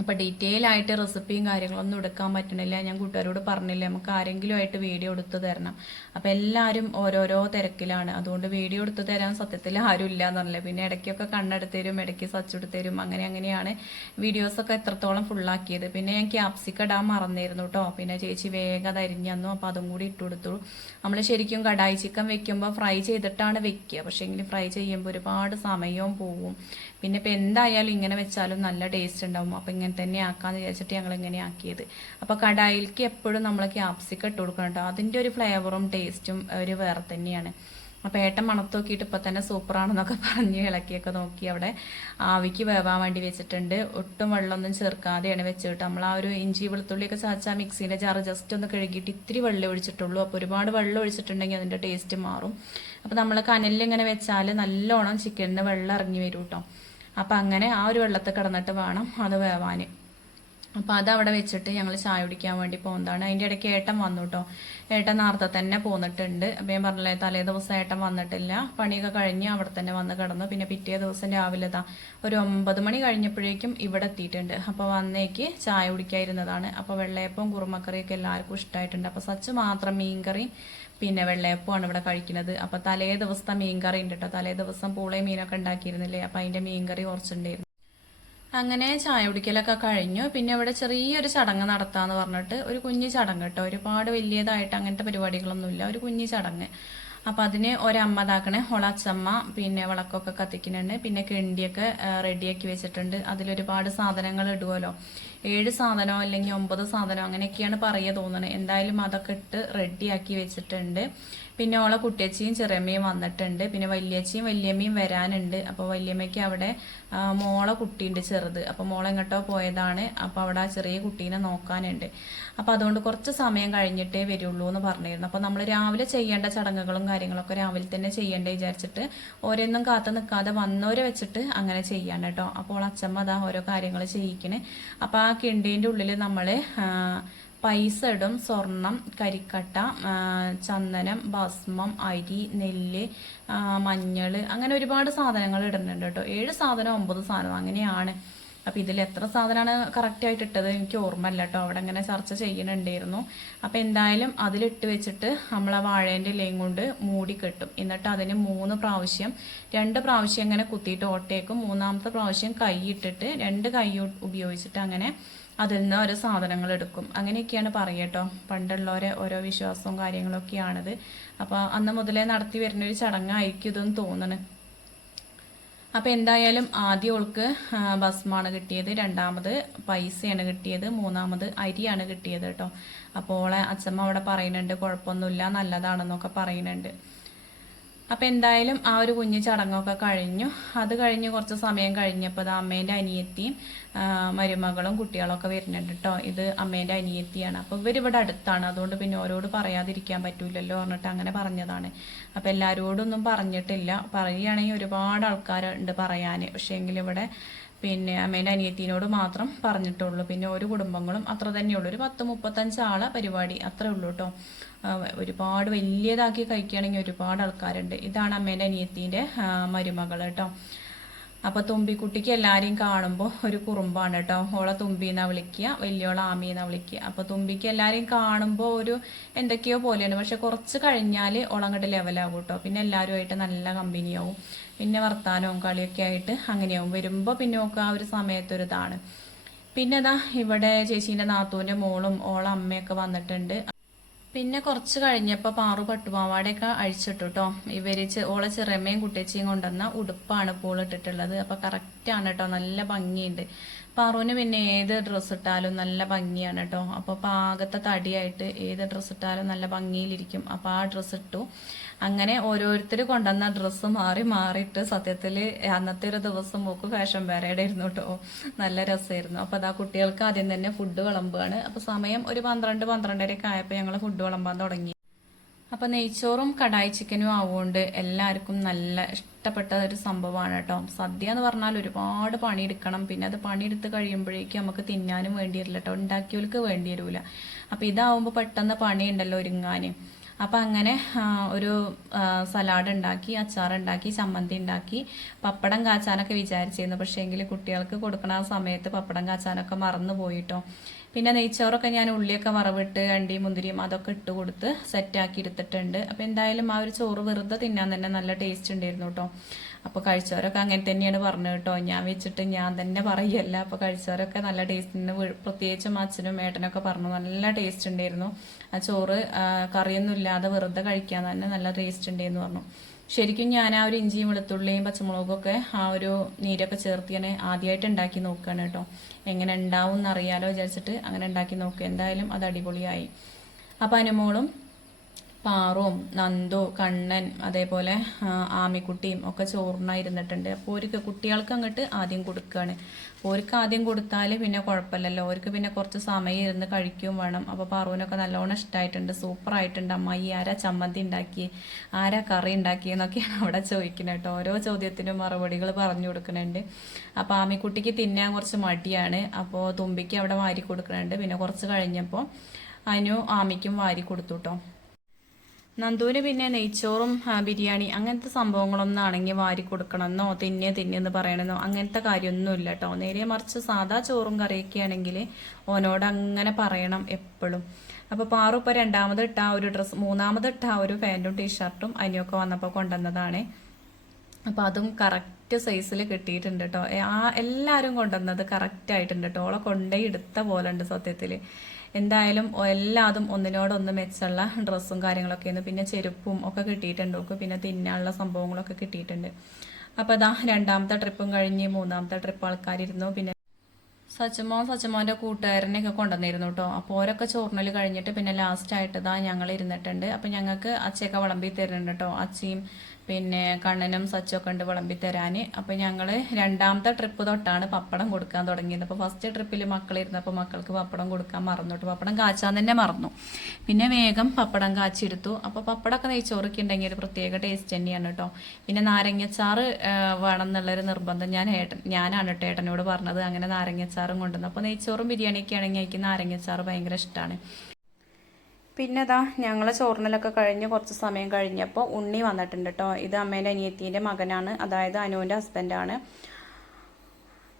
അപ്പോൾ ഡീറ്റെയിൽ ആയിട്ട് റെസിപ്പിയും കാര്യങ്ങളൊന്നും എടുക്കാൻ പറ്റണില്ല. ഞാൻ കൂട്ടുകാരോട് പറഞ്ഞില്ല നമുക്ക് ആരെങ്കിലും ആയിട്ട് വീഡിയോ എടുത്ത് തരണം. അപ്പോൾ എല്ലാവരും ഓരോരോ തിരക്കിലാണ്. അതുകൊണ്ട് വീഡിയോ എടുത്ത് തരാൻ സത്യത്തിൽ ആരും ഇല്ല എന്നല്ലേ പിന്നെ ഇടയ്ക്കൊക്കെ കണ്ണെടുത്ത് തരും ഇടയ്ക്ക് സച്ച് എടുത്ത് തരും അങ്ങനെ അങ്ങനെയാണ് വീഡിയോസൊക്കെ എത്രത്തോളം ഫുള്ളാക്കിയത് പിന്നെ ഞാൻ ക്യാപ്സിക്ക ഇടാൻ മറന്നിരുന്നു കേട്ടോ പിന്നെ ചേച്ചി വേഗം അത് അരിഞ്ഞു തന്നു. അപ്പോൾ അതും കൂടി ഇട്ട് നമ്മൾ ശരിക്കും കടായി ചിക്കൻ വെക്കുമ്പോൾ ഫ്രൈ ചെയ്തിട്ടാണ് വെക്കുക. പക്ഷേ ഫ്രൈ ചെയ്യുമ്പോൾ ഒരുപാട് സമയവും പോവും. പിന്നെ ഇപ്പം എന്തായാലും ഇങ്ങനെ വെച്ചാലും നല്ല ടേസ്റ്റ് ഉണ്ടാവും. അപ്പം ഇങ്ങനെ തന്നെ ആക്കാന്ന് വിചാരിച്ചിട്ട് ഞങ്ങൾ ഇങ്ങനെ ആക്കിയത്. അപ്പോൾ കടായിലേക്ക് എപ്പോഴും നമ്മൾ ക്യാപ്സിക്കം ഇട്ട് കൊടുക്കണം കേട്ടോ. അതിന്റെ ഒരു ഫ്ലേവറും ടേസ്റ്റും ഒരു വേറെ തന്നെയാണ്. അപ്പോൾ ഏട്ടൻ മണത്ത് നോക്കിയിട്ട് ഇപ്പം തന്നെ സൂപ്പറാണെന്നൊക്കെ പറഞ്ഞ് ഇളക്കിയൊക്കെ നോക്കി അവിടെ ആവിക്ക് വേവാൻ വേണ്ടി വെച്ചിട്ടുണ്ട്. ഒട്ടും വെള്ളമൊന്നും ചേർക്കാതെയാണ് വെച്ചിട്ട് നമ്മൾ ആ ഒരു ഇഞ്ചി വെളുത്തുള്ളിയൊക്കെ ചാച്ചാ മിക്സീന്റെ ജാറ് ജസ്റ്റ് ഒന്ന് കഴുകിയിട്ട് ഇത്തിരി വെള്ളം ഒഴിച്ചിട്ടുള്ളൂ. അപ്പോൾ ഒരുപാട് വെള്ളം ഒഴിച്ചിട്ടുണ്ടെങ്കിൽ അതിന്റെ ടേസ്റ്റ് മാറും. അപ്പോൾ നമ്മൾ കനലിൽ ഇങ്ങനെ വെച്ചാൽ നല്ലോണം ചിക്കനിന് വെള്ളം ഇറങ്ങി വരും കേട്ടോ. അപ്പം അങ്ങനെ ആ ഒരു വെള്ളത്തിൽ കിടന്നിട്ട് വേണം അത് വേവാൻ അപ്പോൾ അവിടെ വെച്ചിട്ട് ഞങ്ങൾ ചായ കുടിക്കാൻ വേണ്ടി പോകുന്നതാണ് അതിന്റെ ഇടയ്ക്ക് ഏട്ടൻ വന്നു കേട്ടോ ഏട്ടൻ നേരത്തെ തന്നെ പോന്നിട്ടുണ്ട്. അപ്പം ഞാൻ പറഞ്ഞില്ലേ തലേ ദിവസം ഏട്ടൻ വന്നിട്ടില്ല. പണിയൊക്കെ കഴിഞ്ഞ് അവിടെ തന്നെ വന്ന് കിടന്നു. പിന്നെ പിറ്റേ ദിവസം രാവിലെ താ ഒരു ഒമ്പത് മണി കഴിഞ്ഞപ്പോഴേക്കും ഇവിടെ എത്തിയിട്ടുണ്ട്. അപ്പോൾ വന്നേക്ക് ചായ കുടിക്കാതിരുന്നതാണ്. അപ്പോൾ വെള്ളയപ്പവും കുറുമക്കറിയൊക്കെ എല്ലാവർക്കും ഇഷ്ടമായിട്ടുണ്ട് അപ്പോൾ സച്ച് മാത്രം മീൻകറി പിന്നെ വെള്ളയപ്പമാണ് ഇവിടെ കഴിക്കുന്നത്. അപ്പോൾ തലേ ദിവസത്തെ മീൻകറി ഉണ്ട് കേട്ടോ തലേ ദിവസം പൂളയും മീനൊക്കെ ഉണ്ടാക്കിയിരുന്നില്ലേ. അപ്പോൾ അതിന്റെ മീൻകറി കുറച്ചുണ്ടായിരുന്നു. അങ്ങനെ ചായ കുടിക്കലൊക്കെ കഴിഞ്ഞു. പിന്നെ ഇവിടെ ചെറിയൊരു ചടങ്ങ് നടത്താന്ന് പറഞ്ഞിട്ട് ഒരു കുഞ്ഞു ചടങ്ങ് കേട്ടോ. ഒരുപാട് വലിയതായിട്ട് അങ്ങനത്തെ പരിപാടികളൊന്നുമില്ല. ഒരു കുഞ്ഞു ചടങ്ങ്. അപ്പം അതിന് ഒരമ്മ ഇതാക്കണേ. ഒളച്ചമ്മ പിന്നെ വിളക്കൊക്കെ കത്തിക്കുന്നുണ്ട്. പിന്നെ കിണ്ടിയൊക്കെ റെഡിയാക്കി വെച്ചിട്ടുണ്ട്. അതിലൊരുപാട് സാധനങ്ങൾ ഇടുവല്ലോ. ഏഴ് സാധനമോ അല്ലെങ്കിൽ ഒമ്പത് സാധനമോ അങ്ങനെയൊക്കെയാണ് പറയുക തോന്നുന്നത് എന്തായാലും അതൊക്കെ ഇട്ട് റെഡിയാക്കി വെച്ചിട്ടുണ്ട്. പിന്നെ ഓളെ കുട്ടിയച്ചിയും ചെറിയമ്മയും വന്നിട്ടുണ്ട്. പിന്നെ വലിയച്ചിയും വലിയമ്മയും വരാനുണ്ട്. അപ്പോൾ വലിയമ്മയ്ക്ക് അവിടെ മോളെ കുട്ടിയുണ്ട് ചെറുത്. അപ്പോൾ മോളെ എങ്ങോട്ടോ പോയതാണ്. അപ്പോൾ അവിടെ ആ ചെറിയ കുട്ടീനെ നോക്കാനുണ്ട്. അപ്പോൾ അതുകൊണ്ട് കുറച്ച് സമയം കഴിഞ്ഞിട്ടേ വരുള്ളൂ എന്ന് പറഞ്ഞിരുന്നു. അപ്പോൾ നമ്മൾ രാവിലെ ചെയ്യേണ്ട ചടങ്ങുകളും കാര്യങ്ങളൊക്കെ രാവിലെ തന്നെ ചെയ്യേണ്ടേ വിചാരിച്ചിട്ട് ഓരോന്നും കാത്തു നിൽക്കാതെ വന്നവരെ വെച്ചിട്ട് അങ്ങനെ ചെയ്യാൻ കേട്ടോ. അപ്പോൾ അച്ഛമ്മ അതാ ഓരോ കാര്യങ്ങൾ ചെയ്യിക്കണേ. അപ്പോൾ ആ കിണ്ടീന്റെ ഉള്ളിൽ നമ്മൾ പൈസ ഇടും സ്വർണം കരിക്കട്ട ചന്ദനം ഭസ്മം അരി നെല്ല് മഞ്ഞൾ അങ്ങനെ ഒരുപാട് സാധനങ്ങൾ ഇടുന്നുണ്ട് കേട്ടോ. ഏഴ് സാധനം ഒമ്പത് സാധനം അങ്ങനെയാണ്. അപ്പം ഇതിൽ എത്ര സാധനമാണ് കറക്റ്റായിട്ട് ഇട്ടത് എനിക്ക് ഓർമ്മയില്ല കേട്ടോ. അവിടെ അങ്ങനെ ചർച്ച ചെയ്യുന്നുണ്ടായിരുന്നു. അപ്പം എന്തായാലും അതിലിട്ട് വെച്ചിട്ട് നമ്മൾ ആ വാഴേന്റെ ഇലയും കൊണ്ട് മൂടി കെട്ടും. എന്നിട്ട് അതിന് മൂന്ന് പ്രാവശ്യം രണ്ട് പ്രാവശ്യം ഇങ്ങനെ കുത്തിയിട്ട് ഓട്ടേക്കും. മൂന്നാമത്തെ പ്രാവശ്യം കൈ ഇട്ടിട്ട് രണ്ട് കൈ ഉപയോഗിച്ചിട്ട് അങ്ങനെ അതിൽ നിന്ന് ഓരോ സാധനങ്ങൾ എടുക്കും. അങ്ങനെയൊക്കെയാണ് പറയട്ടോ. പണ്ടുള്ളവരെ ഓരോ വിശ്വാസവും കാര്യങ്ങളൊക്കെയാണത്. അപ്പോൾ അന്ന് മുതലേ നടത്തി വരുന്ന ഒരു ചടങ്ങായിരിക്കും ഇതെന്ന് തോന്നണ്. അപ്പോൾ എന്തായാലും ആദ്യം ഓൾക്ക് ഭസ്മാണ് കിട്ടിയത്. രണ്ടാമത് പൈസയാണ് കിട്ടിയത്. മൂന്നാമത് അരിയാണ് കിട്ടിയത് കേട്ടോ. അപ്പോൾ ഓളെ അച്ഛമ്മ അവിടെ പറയുന്നുണ്ട് കുഴപ്പമൊന്നുമില്ല നല്ലതാണെന്നൊക്കെ പറയുന്നുണ്ട്. അപ്പം എന്തായാലും ആ ഒരു കുഞ്ഞു ചടങ്ങൊക്കെ കഴിഞ്ഞു. അത് കഴിഞ്ഞ് കുറച്ച് സമയം കഴിഞ്ഞപ്പോൾ അത് അമ്മേന്റെ അനിയത്തിയും മരുമകളും കുട്ടികളൊക്കെ വരുന്നുണ്ട് കേട്ടോ ഇത് അമ്മേന്റെ അനിയത്തിയാണ്. അപ്പോൾ ഇവരിവിടെ അടുത്താണ്. അതുകൊണ്ട് പിന്നെ ഓരോട് പറയാതിരിക്കാൻ പറ്റൂലല്ലോ പറഞ്ഞിട്ട് അങ്ങനെ പറഞ്ഞതാണ്. അപ്പോൾ എല്ലാവരോടൊന്നും പറഞ്ഞിട്ടില്ല. പറയുകയാണെങ്കിൽ ഒരുപാട് ആൾക്കാരുണ്ട് പറയാൻ പക്ഷേ എങ്കിൽ ഇവിടെ പിന്നെ അമ്മേന്റെ അനിയത്തിനോട് മാത്രം പറഞ്ഞിട്ടുള്ളൂ. പിന്നെ ഒരു കുടുംബങ്ങളും അത്ര തന്നെയുള്ളൂ. ഒരു പത്ത് മുപ്പത്തഞ്ച് ആളെ പരിപാടി അത്രേ ഉള്ളൂ കേട്ടോ ഒരുപാട് വലിയതാക്കി കഴിക്കുകയാണെങ്കിൽ ഒരുപാട് ആൾക്കാരുണ്ട്. ഇതാണ് അമ്മേന്റെ അനിയത്തിന്റെ മരുമകൾ കേട്ടോ അപ്പോൾ തുമ്പിക്കുട്ടിക്ക് എല്ലാവരെയും കാണുമ്പോൾ ഒരു കുറുമ്പാണ് കേട്ടോ ഓളെ തുമ്പി എന്നാ വിളിക്കുക വലിയോളെ ആമിന്നാ വിളിക്കുക അപ്പോൾ തുമ്പിക്ക് എല്ലാവരെയും കാണുമ്പോൾ ഒരു എന്തൊക്കെയോ പോലെയാണ്. പക്ഷെ കുറച്ച് കഴിഞ്ഞാൽ ഓളങ്ങോട്ട് ലെവലാവും കേട്ടോ പിന്നെ എല്ലാവരുമായിട്ട് നല്ല കമ്പനിയാവും പിന്നെ വർത്താനവും കളിയൊക്കെ ആയിട്ട് അങ്ങനെയാവും. വരുമ്പോൾ പിന്നെ നോക്കുക ആ ഒരു സമയത്തൊരിതാണ് പിന്നെ ഇതാ ഇവിടെ ചേച്ചീന്റെ നാത്തൂന്റെ മോളും ഓളം അമ്മയൊക്കെ വന്നിട്ടുണ്ട്. പിന്നെ കുറച്ച് കഴിഞ്ഞപ്പോൾ പാറു പട്ടുപാവാടയൊക്കെ അഴിച്ചിട്ടു കേട്ടോ ഇവർ ഓളെ ചെറിയമ്മയും കുട്ടിയച്ചിയും കൊണ്ടുവന്ന ഉടുപ്പാണ് പൂളിട്ടിട്ടുള്ളത് ഇട്ടിട്ടുള്ളത്. കറക്റ്റാണ് കേട്ടോ നല്ല ഭംഗിയുണ്ട്. പാറുവിന് പിന്നെ ഏത് ഡ്രസ്സ് ഇട്ടാലും നല്ല ഭംഗിയാണ് കേട്ടോ അപ്പോൾ പാകത്തെ തടിയായിട്ട് ഏത് ഡ്രസ്സ് ഇട്ടാലും നല്ല ഭംഗിയിലിരിക്കും. അപ്പോൾ ആ ഡ്രസ്സ് ഇട്ടു. അങ്ങനെ ഓരോരുത്തർ കൊണ്ടുവന്ന ഡ്രസ്സ് മാറി മാറിയിട്ട് സത്യത്തിൽ അന്നത്തെ ഒരു ദിവസം മൂക്ക് ഫാഷൻ പാരേഡ് ആയിരുന്നു കേട്ടോ നല്ല രസമായിരുന്നു അപ്പോൾ അതാ കുട്ടികൾക്ക് ആദ്യം തന്നെ ഫുഡ് വിളമ്പുകയാണ് അപ്പോൾ സമയം ഒരു പന്ത്രണ്ട് പന്ത്രണ്ടരയൊക്കെ ആയപ്പോൾ ഞങ്ങൾ ഫുഡ് വിളമ്പാൻ തുടങ്ങി. അപ്പോൾ നെയ്ച്ചോറും കടായി ചിക്കനും ആവുകൊണ്ട് എല്ലാവർക്കും നല്ല ഇഷ്ടപ്പെട്ട ഒരു സംഭവമാണ് കേട്ടോ സദ്യ എന്ന് പറഞ്ഞാൽ ഒരുപാട് പണിയെടുക്കണം. പിന്നെ അത് പണിയെടുത്ത് കഴിയുമ്പോഴേക്കും നമുക്ക് തിന്നാനും വേണ്ടി വരില്ല കേട്ടോ ഉണ്ടാക്കിയവർക്ക് വേണ്ടി വരില്ല അപ്പൊ ഇതാവുമ്പോൾ പെട്ടെന്ന് പണിയുണ്ടല്ലോ ഒരുങ്ങാന്. അപ്പൊ അങ്ങനെ ഒരു സലാഡ് ഉണ്ടാക്കി അച്ചാർ ഉണ്ടാക്കി ചമ്മന്തി ഉണ്ടാക്കി പപ്പടം കാച്ചാനൊക്കെ വിചാരിച്ചിരുന്നു. പക്ഷേ എങ്കിൽ കുട്ടികൾക്ക് കൊടുക്കണ സമയത്ത് പപ്പടം കാച്ചാനൊക്കെ മറന്നു പോയിട്ടോ. പിന്നെ നെയ്ച്ചോറൊക്കെ ഞാൻ ഉള്ളിയൊക്കെ വറവിട്ട് അണ്ടി മുന്തിരിയും അതൊക്കെ ഇട്ട് കൊടുത്ത് സെറ്റാക്കി എടുത്തിട്ടുണ്ട്. അപ്പോൾ എന്തായാലും ആ ഒരു ചോറ് വെറുതെ തിന്നാൻ തന്നെ നല്ല ടേസ്റ്റ് ഉണ്ടായിരുന്നു കേട്ടോ അപ്പോൾ കഴിച്ചവരൊക്കെ അങ്ങനെ തന്നെയാണ് പറഞ്ഞത് കേട്ടോ. ഞാൻ വെച്ചിട്ട് ഞാൻ തന്നെ പറയല്ല. അപ്പോൾ കഴിച്ചവരൊക്കെ നല്ല ടേസ്റ്റിന് പ്രത്യേകിച്ചും അച്ഛനും ഏട്ടനൊക്കെ പറഞ്ഞു നല്ല ടേസ്റ്റ് ഉണ്ടായിരുന്നു. ആ ചോറ് കറിയൊന്നും ഇല്ലാതെ വെറുതെ കഴിക്കാൻ തന്നെ നല്ല ടേസ്റ്റ് ഉണ്ടായിരുന്നു പറഞ്ഞു. ശരിക്കും ഞാൻ ആ ഒരു ഇഞ്ചിയും വെളുത്തുള്ളിയും പച്ചമുളകും ഒക്കെ ആ ഒരു നീരൊക്കെ ചേർത്ത് ഞാൻ ആദ്യമായിട്ട് ഉണ്ടാക്കി നോക്കുകയാണ് കേട്ടോ. എങ്ങനെ ഉണ്ടാവും എന്നറിയാലോ വിചാരിച്ചിട്ട് അങ്ങനെ ഉണ്ടാക്കി നോക്കുക എന്തായാലും അത് അടിപൊളിയായി. അപ്പം അനുമോളും പാറും നന്ദു കണ്ണൻ അതേപോലെ ആമിക്കുട്ടിയും ഒക്കെ ചോറിനായിരുന്നിട്ടുണ്ട് അപ്പോൾ ഒരു കുട്ടികൾക്ക് അങ്ങോട്ട് ആദ്യം കൊടുക്കുകയാണ് ഓർക്ക് ആദ്യം കൊടുത്താൽ പിന്നെ കുഴപ്പമില്ലല്ലോ. ഓർക്ക് പിന്നെ കുറച്ച് സമയം ഇരുന്ന് കഴിക്കുകയും വേണം. അപ്പോൾ പാറുവിനൊക്കെ നല്ലോണം ഇഷ്ടമായിട്ടുണ്ട് സൂപ്പറായിട്ടുണ്ട് അമ്മായി ആരാ ചമ്മന്തി ഉണ്ടാക്കി ആരാ കറി ഉണ്ടാക്കി എന്നൊക്കെയാണ് അവിടെ ചോദിക്കുന്നത് കേട്ടോ. ഓരോ ചോദ്യത്തിനും മറുപടികൾ പറഞ്ഞു കൊടുക്കുന്നുണ്ട്. അപ്പോൾ ആമിക്കുട്ടിക്ക് തിന്നാൻ കുറച്ച് മടിയാണ്. അപ്പോൾ തുമ്പിക്ക് അവിടെ വാരി കൊടുക്കുന്നുണ്ട്. പിന്നെ കുറച്ച് കഴിഞ്ഞപ്പോൾ അതിനു ആമിക്കും വാരി കൊടുത്തു കേട്ടോ. നന്ദുവിന് പിന്നെ നെയ്ച്ചോറും ബിരിയാണി അങ്ങനത്തെ സംഭവങ്ങളൊന്നും ആണെങ്കിൽ വാരി കൊടുക്കണമെന്നോ തിന്നെ തിന്നെന്ന് പറയണമെന്നോ അങ്ങനത്തെ കാര്യമൊന്നുമില്ല കേട്ടോ. നേരെ മറിച്ച് സാധാ ചോറും കറിയൊക്കെ ആണെങ്കിൽ ഓനോട് അങ്ങനെ പറയണം എപ്പോഴും അപ്പോൾ പാറു ഇപ്പോൾ രണ്ടാമത് ഇട്ട ആ ഒരു ഡ്രസ്സ് മൂന്നാമത് ഇട്ട ആ ഒരു പാന്റും ടീഷർട്ടും അതിനൊക്കെ വന്നപ്പോൾ കൊണ്ടുവന്നതാണ്. അപ്പോൾ അതും കറക്റ്റ് സൈസിൽ കിട്ടിയിട്ടുണ്ട് കേട്ടോ. ആ എല്ലാവരും കൊണ്ടുവന്നത് കറക്റ്റ് ആയിട്ടുണ്ട് കേട്ടോ. ഓളെ കൊണ്ടേ എടുത്ത പോലെ ഉണ്ട് സത്യത്തിൽ എന്തായാലും എല്ലാതും ഒന്നിനോടൊന്ന് മെച്ചമുള്ള ഡ്രസ്സും കാര്യങ്ങളൊക്കെയാണ് പിന്നെ ചെരുപ്പും ഒക്കെ കിട്ടിയിട്ടുണ്ട് ഒക്കെ പിന്നെ തിന്നാനുള്ള സംഭവങ്ങളൊക്കെ കിട്ടിയിട്ടുണ്ട്. അപ്പോൾ അതാ രണ്ടാമത്തെ ട്രിപ്പും കഴിഞ്ഞ് മൂന്നാമത്തെ ട്രിപ്പ് ആൾക്കാരിരുന്നു. പിന്നെ സച്ചമോൻ സച്ചമോന്റെ കൂട്ടുകാരനെയൊക്കെ കൊണ്ടുവന്നിരുന്നു കേട്ടോ. അപ്പോൾ ഓരൊക്കെ ചോറിനൽ കഴിഞ്ഞിട്ട് പിന്നെ ലാസ്റ്റ് ആയിട്ട് ഇതാ ഞങ്ങൾ ഇരുന്നിട്ടുണ്ട്. അപ്പം ഞങ്ങൾക്ക് അച്ചയൊക്കെ വിളമ്പി തരുന്നുണ്ട് കേട്ടോ. അച്ചിയും പിന്നെ കണ്ണനും സച്ചൊക്കെ ഉണ്ട് വിളമ്പി തരാൻ അപ്പോൾ ഞങ്ങൾ രണ്ടാമത്തെ ട്രിപ്പ് തൊട്ടാണ് പപ്പടം കൊടുക്കാൻ തുടങ്ങിയത്. അപ്പോൾ ഫസ്റ്റ് ട്രിപ്പിൽ മക്കളിരുന്നപ്പോൾ മക്കൾക്ക് പപ്പടം കൊടുക്കാൻ മറന്നു കേട്ടോ പപ്പടം കാച്ചാൻ തന്നെ മറന്നു. പിന്നെ വേഗം പപ്പടം കാച്ചെടുത്തു അപ്പോൾ പപ്പടമൊക്കെ നെയ്ച്ചോറൊക്കെ ഉണ്ടെങ്കിൽ ഒരു പ്രത്യേക ടേസ്റ്റ് തന്നെയാണ് കേട്ടോ പിന്നെ നാരങ്ങച്ചാറ് വേണം എന്നുള്ളൊരു നിർബന്ധം ഞാൻ ഏട്ടൻ ഞാനാണ് കേട്ടോ ഏട്ടനോട് പറഞ്ഞത്. അങ്ങനെ നാരങ്ങച്ചാറും കൊണ്ടുവന്നു. അപ്പോൾ നെയ്ച്ചോറും ബിരിയാണിയൊക്കെ ആണെങ്കിൽ എനിക്ക് നാരങ്ങച്ചാറ് ഭയങ്കര ഇഷ്ടമാണ് പിന്നെ ഇതാ ഞങ്ങൾ ചോറിനലൊക്കെ കഴിഞ്ഞ് കുറച്ച് സമയം കഴിഞ്ഞപ്പോൾ ഉണ്ണി വന്നിട്ടുണ്ട് കേട്ടോ ഇത് അമ്മേന്റെ അനിയത്തീന്റെ മകനാണ് അതായത് അനുവിന്റെ ഹസ്ബൻഡാണ്.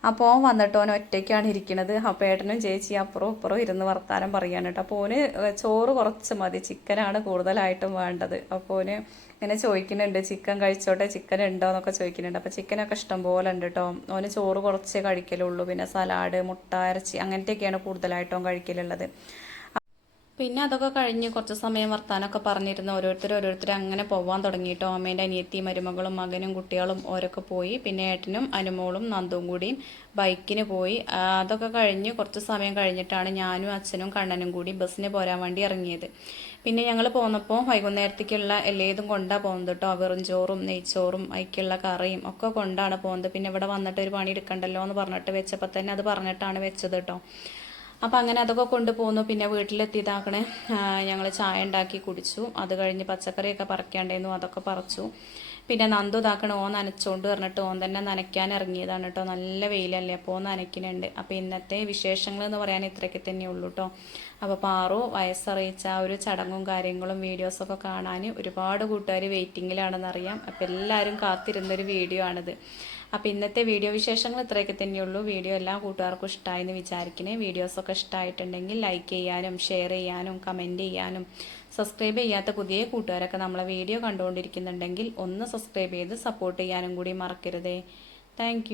അപ്പോൾ വന്നിട്ട് ഓൻ ഒറ്റയ്ക്കാണ് ഇരിക്കുന്നത് അപ്പോൾ ഏട്ടനും ചേച്ചി അപ്പുറവും ഇപ്പുറവും ഇരുന്ന് വർത്താനം പറയാണ് കേട്ടോ അപ്പോൾ ഓന് ചോറ് കുറച്ച് മതി. ചിക്കനാണ് കൂടുതലായിട്ടും വേണ്ടത്. അപ്പോൾ ഓന് ഇങ്ങനെ ചോദിക്കുന്നുണ്ട് ചിക്കൻ കഴിച്ചോട്ടെ? ചിക്കൻ ഉണ്ടോ? എന്നൊക്കെ ചോദിക്കുന്നുണ്ട്. അപ്പോൾ ചിക്കനൊക്കെ ഇഷ്ടം പോലെ ഉണ്ട് കേട്ടോ ഓന് ചോറ് കുറച്ചേ കഴിക്കലുള്ളൂ. പിന്നെ സലാഡ് മുട്ട ഇറച്ചി അങ്ങനത്തെയൊക്കെയാണ് കൂടുതലായിട്ടും കഴിക്കലുള്ളത്. പിന്നെ അതൊക്കെ കഴിഞ്ഞ് കുറച്ച് സമയം വർത്താനൊക്കെ പറഞ്ഞിരുന്നു. ഓരോരുത്തർ ഓരോരുത്തർ അങ്ങനെ പോവാൻ തുടങ്ങിയിട്ടോ അമ്മേന്റെ അനിയത്തി മരുമകളും മകനും കുട്ടികളും ഓരൊക്കെ പോയി. പിന്നെ ഏട്ടനും അനുമോളും നന്ദും കൂടിയും ബൈക്കിന് പോയി. അതൊക്കെ കഴിഞ്ഞ് കുറച്ച് സമയം കഴിഞ്ഞിട്ടാണ് ഞാനും അച്ഛനും കണ്ണനും കൂടി ബസ്സിന് പോരാൻ വേണ്ടി ഇറങ്ങിയത്. പിന്നെ ഞങ്ങൾ പോന്നപ്പോൾ വൈകുന്നേരത്തേക്കുള്ള എല്ലാതും കൊണ്ടാണ് പോകുന്നത് കേട്ടോ വെറും ചോറും നെയ്ച്ചോറും അതിക്കുള്ള കറിയും ഒക്കെ കൊണ്ടാണ് പോകുന്നത് പിന്നെ ഇവിടെ വന്നിട്ട് ഒരു പണി എടുക്കണ്ടല്ലോ എന്ന് പറഞ്ഞിട്ട് വെച്ചപ്പോൾ തന്നെ അത് പറഞ്ഞിട്ടാണ് വെച്ചത് കേട്ടോ അപ്പം അങ്ങനെ അതൊക്കെ കൊണ്ടുപോകുന്നു പിന്നെ വീട്ടിലെത്തിയതാക്കണേ ഞങ്ങൾ ചായ ഉണ്ടാക്കി കുടിച്ചു. അത് കഴിഞ്ഞ് പച്ചക്കറിയൊക്കെ പറിക്കാണ്ടായിരുന്നു അതൊക്കെ പറിച്ചു. പിന്നെ നന്ദു ഇതാക്കണ ഓ നനച്ചോണ്ട് പറഞ്ഞിട്ട് ഓൻ തന്നെ നനയ്ക്കാൻ ഇറങ്ങിയതാണ് കേട്ടോ. നല്ല വെയിലല്ലേ അപ്പോൾ ഓൻ നനയ്ക്കുന്നുണ്ട്. അപ്പോൾ ഇന്നത്തെ വിശേഷങ്ങൾ എന്ന് പറയാൻ ഇത്രയ്ക്ക് തന്നെ ഉള്ളൂ കേട്ടോ. അപ്പോൾ പാറു വയസ്സറിയിച്ച ആ ഒരു ചടങ്ങും കാര്യങ്ങളും വീഡിയോസൊക്കെ കാണാൻ ഒരുപാട് കൂട്ടുകാർ വെയിറ്റിങ്ങിലാണെന്നറിയാം അപ്പോൾ എല്ലാവരും കാത്തിരുന്നൊരു വീഡിയോ ആണിത്. അപ്പോൾ ഇന്നത്തെ വീഡിയോ വിശേഷങ്ങൾ ഇത്രയൊക്കെ തന്നെയുള്ളൂ വീഡിയോ എല്ലാ കൂട്ടുകാർക്കും ഇഷ്ടമായെന്ന് വിചാരിക്കണേ. വീഡിയോസൊക്കെ ഇഷ്ടമായിട്ടുണ്ടെങ്കിൽ ലൈക്ക് ചെയ്യാനും ഷെയർ ചെയ്യാനും കമന്റ് ചെയ്യാനും സബ്സ്ക്രൈബ് ചെയ്യാത്ത പുതിയ കൂട്ടുകാരൊക്കെ നമ്മളെ വീഡിയോ കണ്ടുകൊണ്ടിരിക്കുന്നുണ്ടെങ്കിൽ ഒന്ന് സബ്സ്ക്രൈബ് ചെയ്ത് സപ്പോർട്ട് ചെയ്യാനും കൂടി മറക്കരുതേ. താങ്ക്